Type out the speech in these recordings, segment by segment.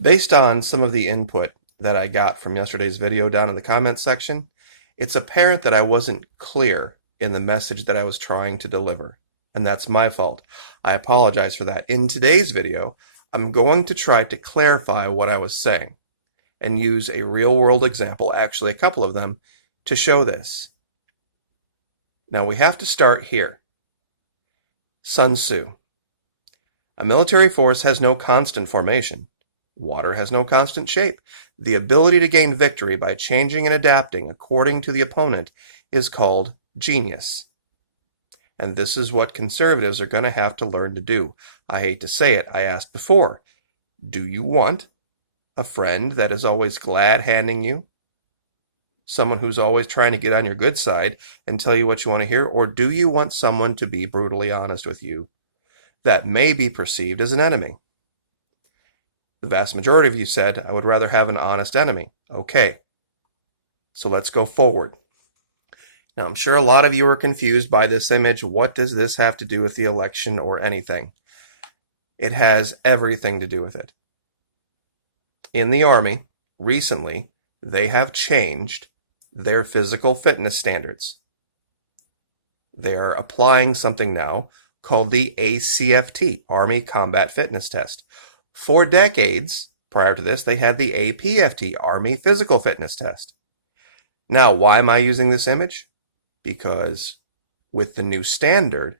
Based on some of the input that I got from yesterday's video down in the comments section, it's apparent that I wasn't clear in the message that I was trying to deliver, and that's my fault. I apologize for that. In today's video, I'm going to try to clarify what I was saying and use a real-world example, actually a couple of them, to show this. Now we have to start here. Sun Tzu. A military force has no constant formation. Water has no constant shape. The ability to gain victory by changing and adapting according to the opponent is called genius. And this is what conservatives are going to have to learn to do. I hate to say it, I asked before, do you want a friend that is always glad handing you? Someone who's always trying to get on your good side and tell you what you want to hear? Or do you want someone to be brutally honest with you that may be perceived as an enemy? The vast majority of you said, I would rather have an honest enemy. Okay, so let's go forward. Now, I'm sure a lot of you are confused by this image. What does this have to do with the election or anything? It has everything to do with it. In the Army, recently, they have changed their physical fitness standards. They are applying something now called the ACFT, Army Combat Fitness Test. For decades prior to this, they had the APFT, Army Physical Fitness Test. Now, why am I using this image? Because with the new standard,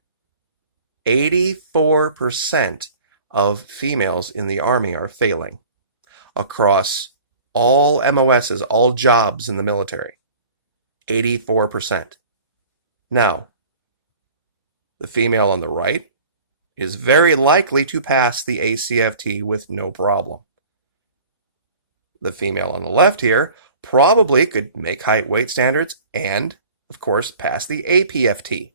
84% of females in the Army are failing across all MOSs, all jobs in the military. 84%. Now, the female on the right is very likely to pass the ACFT with no problem. The female on the left here probably could make height weight standards and, of course, pass the APFT,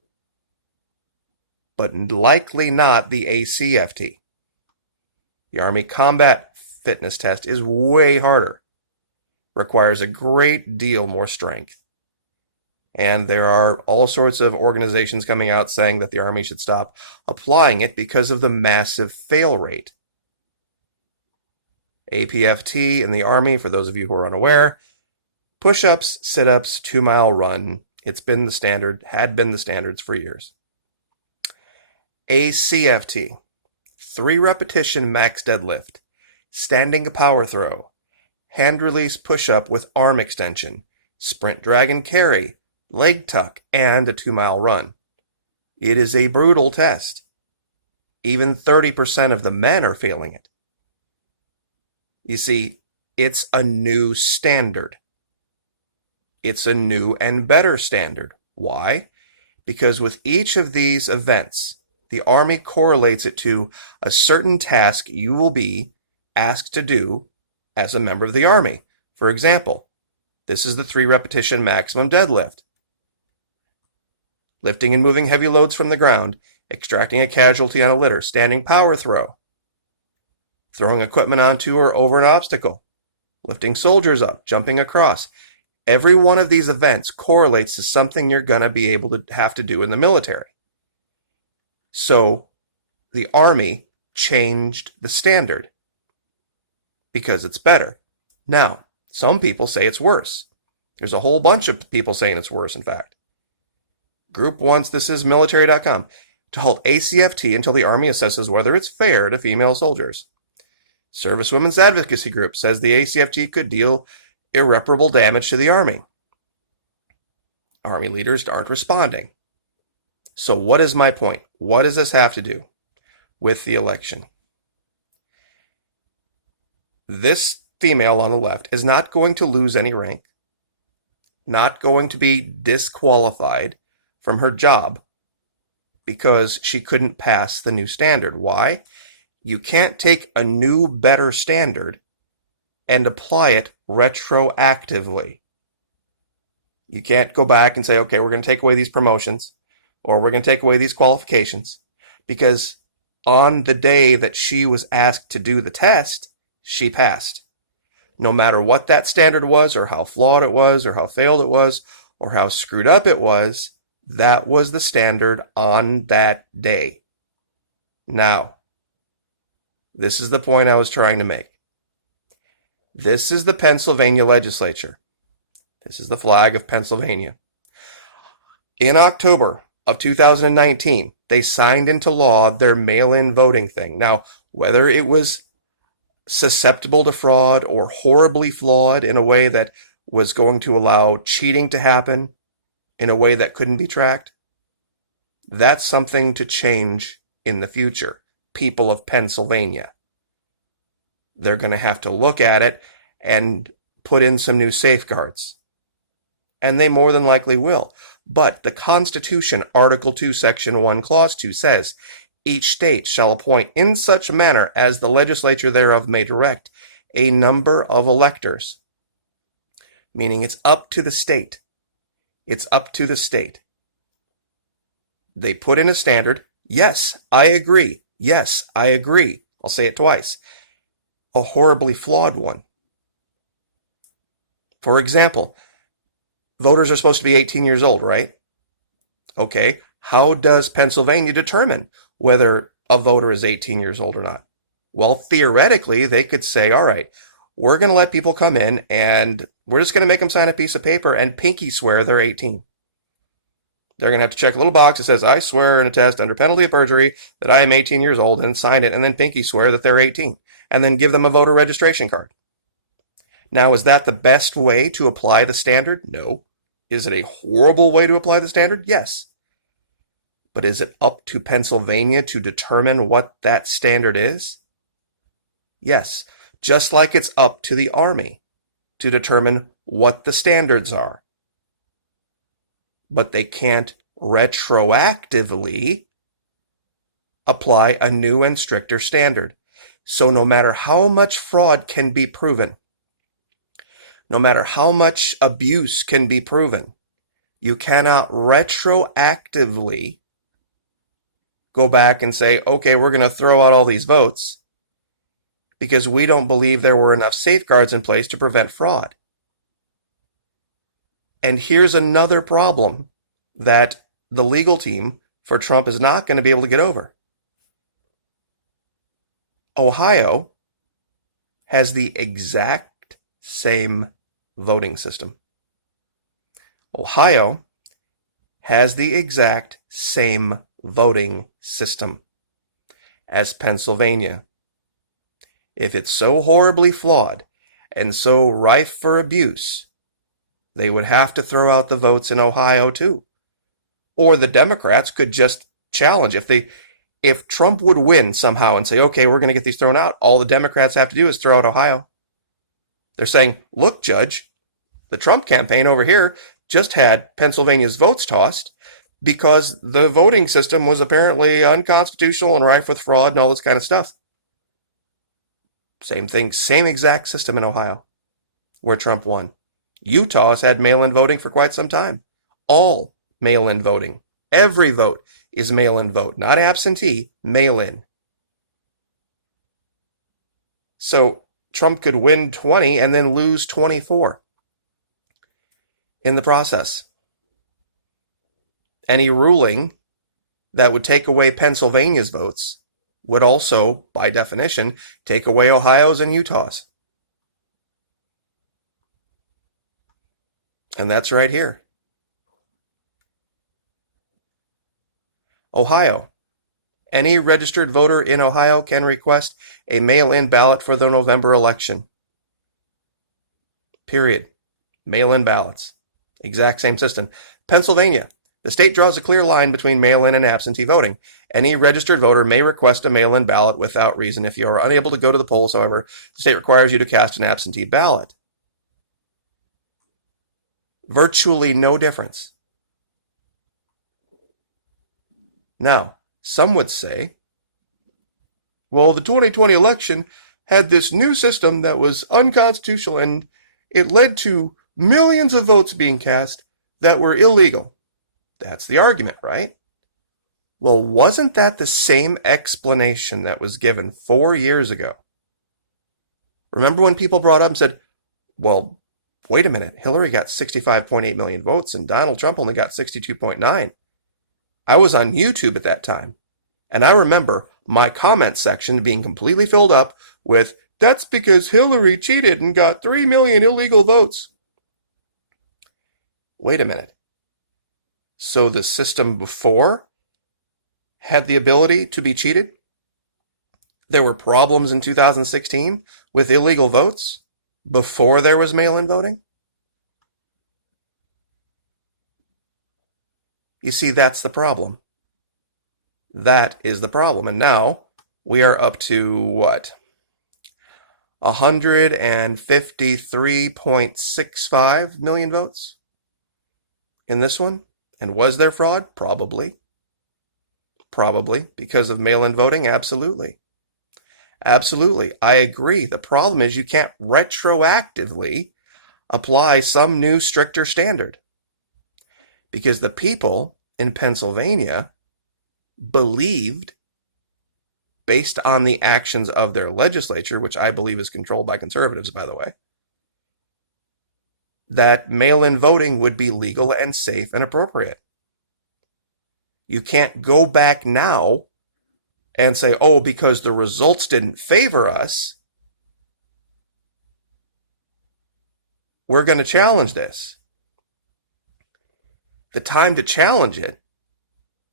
but likely not the ACFT. The Army Combat Fitness Test is way harder, requires a great deal more strength. And there are all sorts of organizations coming out saying that the Army should stop applying it because of the massive fail rate. APFT in the Army, for those of you who are unaware, push-ups, sit-ups, 2-mile run. It's been the standard, had been the standards for years. ACFT, 3-repetition max deadlift, standing power throw, hand release push-up with arm extension, sprint drag and carry, leg tuck, and a 2-mile run. It is a brutal test. Even 30% of the men are failing it. You see, it's a new standard. It's a new and better standard. Why? Because with each of these events, the Army correlates it to a certain task you will be asked to do as a member of the Army. For example, this is the 3-repetition maximum deadlift. Lifting and moving heavy loads from the ground, extracting a casualty on a litter, standing power throw, throwing equipment onto or over an obstacle, lifting soldiers up, jumping across. Every one of these events correlates to something you're going to be able to have to do in the military. So the Army changed the standard because it's better. Now, some people say it's worse. There's a whole bunch of people saying it's worse, in fact. Group wants, this is military.com, to halt ACFT until the Army assesses whether it's fair to female soldiers. Service Women's Advocacy Group says the ACFT could deal irreparable damage to the Army. Army leaders aren't responding. So what is my point? What does this have to do with the election? This female on the left is not going to lose any rank, not going to be disqualified from her job because she couldn't pass the new standard. Why? You can't take a new, better standard and apply it retroactively. You can't go back and say, okay, we're going to take away these promotions or we're going to take away these qualifications, because on the day that she was asked to do the test, she passed. No matter what that standard was or how flawed it was or how failed it was or how screwed up it was, that was the standard on that day. Now, this is the point I was trying to make. This is the Pennsylvania legislature. This is the flag of Pennsylvania. In October of 2019, they signed into law their mail-in voting thing. Now, whether it was susceptible to fraud or horribly flawed in a way that was going to allow cheating to happen in a way that couldn't be tracked, that's something to change in the future. People of Pennsylvania. They're going to have to look at it and put in some new safeguards. And they more than likely will. But the Constitution, Article 2, Section 1, Clause 2 says, each state shall appoint in such manner as the legislature thereof may direct a number of electors. Meaning it's up to the state. It's up to the state. They put in a standard. Yes, I agree. Yes, I agree. I'll say it twice. A horribly flawed one. For example, voters are supposed to be 18 years old, right? Okay, how does Pennsylvania determine whether a voter is 18 years old or not? Well, theoretically, they could say, all right, we're going to let people come in and we're just going to make them sign a piece of paper and pinky swear they're 18. They're going to have to check a little box that says, I swear and attest under penalty of perjury that I am 18 years old, and sign it, and then pinky swear that they're 18, and then give them a voter registration card. Now, is that the best way to apply the standard? No. Is it a horrible way to apply the standard? Yes. But is it up to Pennsylvania to determine what that standard is? Yes. Just like it's up to the Army to determine what the standards are. But they can't retroactively apply a new and stricter standard. So no matter how much fraud can be proven, no matter how much abuse can be proven, you cannot retroactively go back and say, okay, we're going to throw out all these votes because we don't believe there were enough safeguards in place to prevent fraud. And here's another problem that the legal team for Trump is not going to be able to get over. Ohio has the exact same voting system. Ohio has the exact same voting system as Pennsylvania. If it's so horribly flawed and so rife for abuse, they would have to throw out the votes in Ohio too. Or the Democrats could just challenge. If Trump would win somehow and say, okay, we're going to get these thrown out, all the Democrats have to do is throw out Ohio. They're saying, look, Judge, the Trump campaign over here just had Pennsylvania's votes tossed because the voting system was apparently unconstitutional and rife with fraud and all this kind of stuff. Same thing, same exact system in Ohio, where Trump won. Utah has had mail-in voting for quite some time. All mail-in voting. Every vote is mail-in vote, not absentee, mail-in. So Trump could win 20 and then lose 24 in the process. Any ruling that would take away Pennsylvania's votes would also, by definition, take away Ohio's and Utah's. And that's right here. Ohio. Any registered voter in Ohio can request a mail-in ballot for the November election. Period. Mail-in ballots. Exact same system. Pennsylvania. The state draws a clear line between mail-in and absentee voting. Any registered voter may request a mail-in ballot without reason. If you are unable to go to the polls, however, the state requires you to cast an absentee ballot. Virtually no difference. Now, some would say, well, the 2020 election had this new system that was unconstitutional and it led to millions of votes being cast that were illegal. That's the argument, right? Well, wasn't that the same explanation that was given 4 years ago? Remember when people brought up and said, well, wait a minute, Hillary got 65.8 million votes and Donald Trump only got 62.9. I was on YouTube at that time, and I remember my comment section being completely filled up with That's because Hillary cheated and got 3 million illegal votes. Wait a minute. So the system before had the ability to be cheated? There were problems in 2016 with illegal votes before there was mail-in voting? You see, that's the problem. That is the problem. And now we are up to what? 153.65 million votes in this one. And was there fraud? Probably. Probably. Because of mail-in voting? Absolutely. Absolutely. I agree. The problem is you can't retroactively apply some new stricter standard. Because the people in Pennsylvania believed, based on the actions of their legislature, which I believe is controlled by conservatives, by the way, that mail-in voting would be legal and safe and appropriate. You can't go back now and say, oh, because the results didn't favor us, we're going to challenge this. The time to challenge it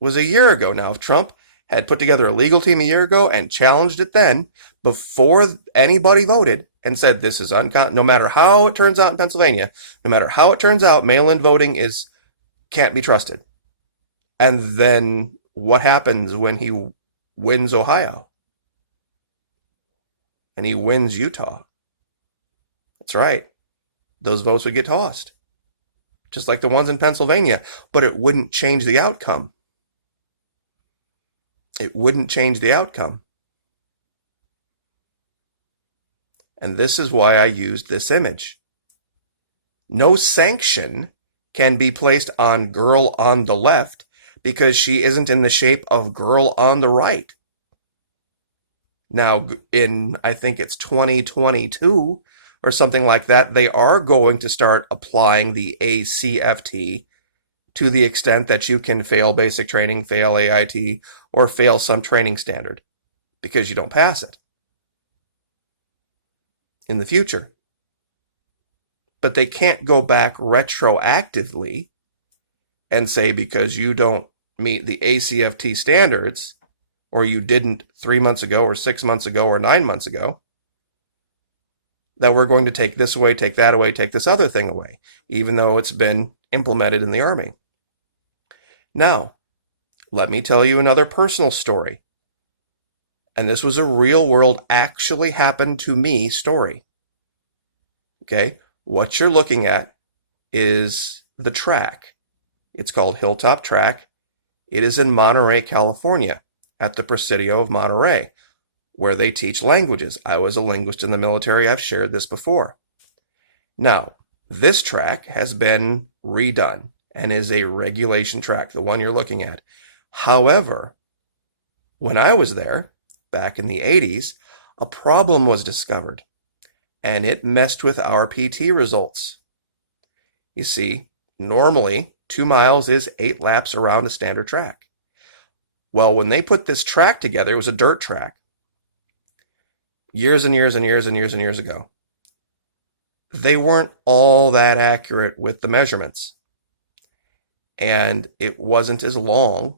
was a year ago. Now, if Trump had put together a legal team a year ago and challenged it then, before anybody voted, and said this is no matter how it turns out in Pennsylvania, no matter how it turns out, mail-in voting can't be trusted. And then what happens when he wins Ohio? And he wins Utah? That's right. Those votes would get tossed. Just like the ones in Pennsylvania. But it wouldn't change the outcome. It wouldn't change the outcome. And this is why I used this image. No sanction can be placed on girl on the left because she isn't in the shape of girl on the right. Now, I think it's 2022 or something like that, they are going to start applying the ACFT to the extent that you can fail basic training, fail AIT, or fail some training standard because you don't pass it in the future. But they can't go back retroactively and say because you don't meet the ACFT standards, or you didn't 3 months ago or 6 months ago or 9 months ago, that we're going to take this away, take that away, take this other thing away, even though it's been implemented in the Army. Now, let me tell you another personal story. And this was a real world, actually happened to me story. Okay, what you're looking at is the track. It's called Hilltop Track. It is in Monterey, California, at the Presidio of Monterey, where they teach languages. I was a linguist in the military. I've shared this before. Now, this track has been redone and is a regulation track, the one you're looking at. However, when I was there, back in the 80s, a problem was discovered, and it messed with our PT results. You see, normally 2 miles is 8 laps around a standard track. Well, when they put this track together, it was a dirt track. Years and years and years and years and years ago. They weren't all that accurate with the measurements. And it wasn't as long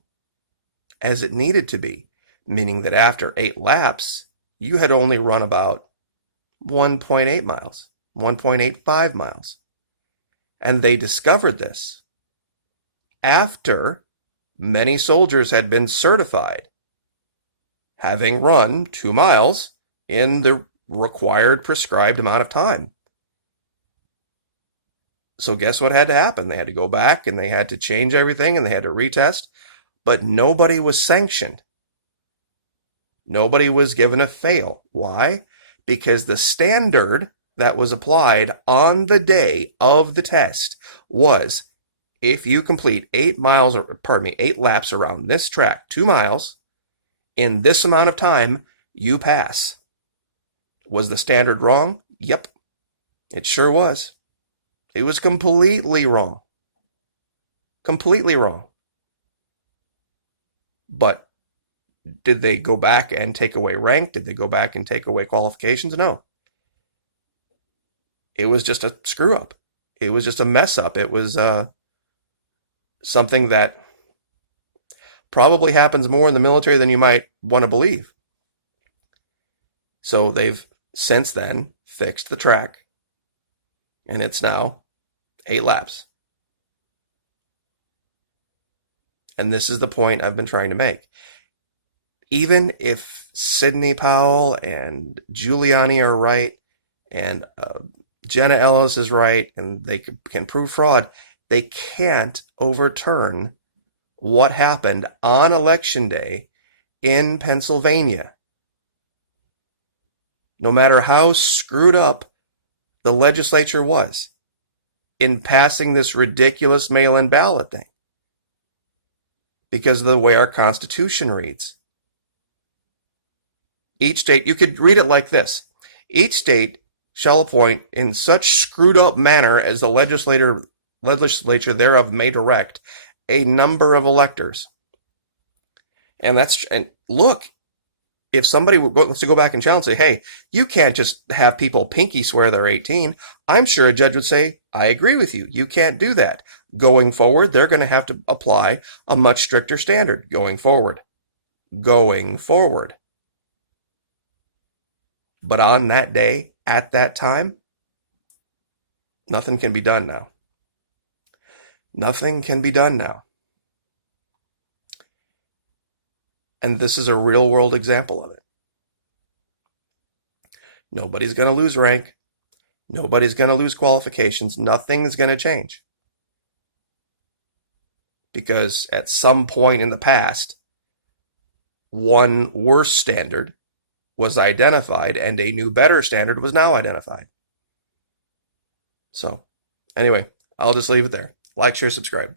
as it needed to be, meaning that after 8 laps, you had only run about 1.8 miles, 1.85 miles. And they discovered this after many soldiers had been certified, having run 2 miles in the required prescribed amount of time. So guess what had to happen? They had to go back and they had to change everything and they had to retest, but nobody was sanctioned. Nobody was given a fail. Why? Because the standard that was applied on the day of the test was if you complete 8 laps around this track, 2 miles, in this amount of time, you pass. Was the standard wrong? Yep, it sure was. It was completely wrong. Completely wrong. But Did they go back and take away rank? Did they go back and take away qualifications? No. It was just a screw up. It was just a mess up. It was something that probably happens more in the military than you might want to believe. So they've since then fixed the track, and it's now 8 laps. And this is the point I've been trying to make. Even if Sidney Powell and Giuliani are right, and Jenna Ellis is right, and they can prove fraud, they can't overturn what happened on Election Day in Pennsylvania. No matter how screwed up the legislature was in passing this ridiculous mail-in ballot thing, because of the way our Constitution reads. Each state, you could read it like this: each state shall appoint in such screwed up manner as the legislature thereof may direct a number of electors. And look, if somebody wants to go back and challenge and say, hey, you can't just have people pinky swear they're 18, I'm sure a judge would say, I agree with you. You can't do that. Going forward, they're going to have to apply a much stricter standard going forward. Going forward. But on that day, at that time, nothing can be done now. Nothing can be done now. And this is a real-world example of it. Nobody's going to lose rank. Nobody's going to lose qualifications. Nothing's going to change. Because at some point in the past, one worse standard was identified and a new better standard was now identified. So, anyway, I'll just leave it there. Like, share, subscribe.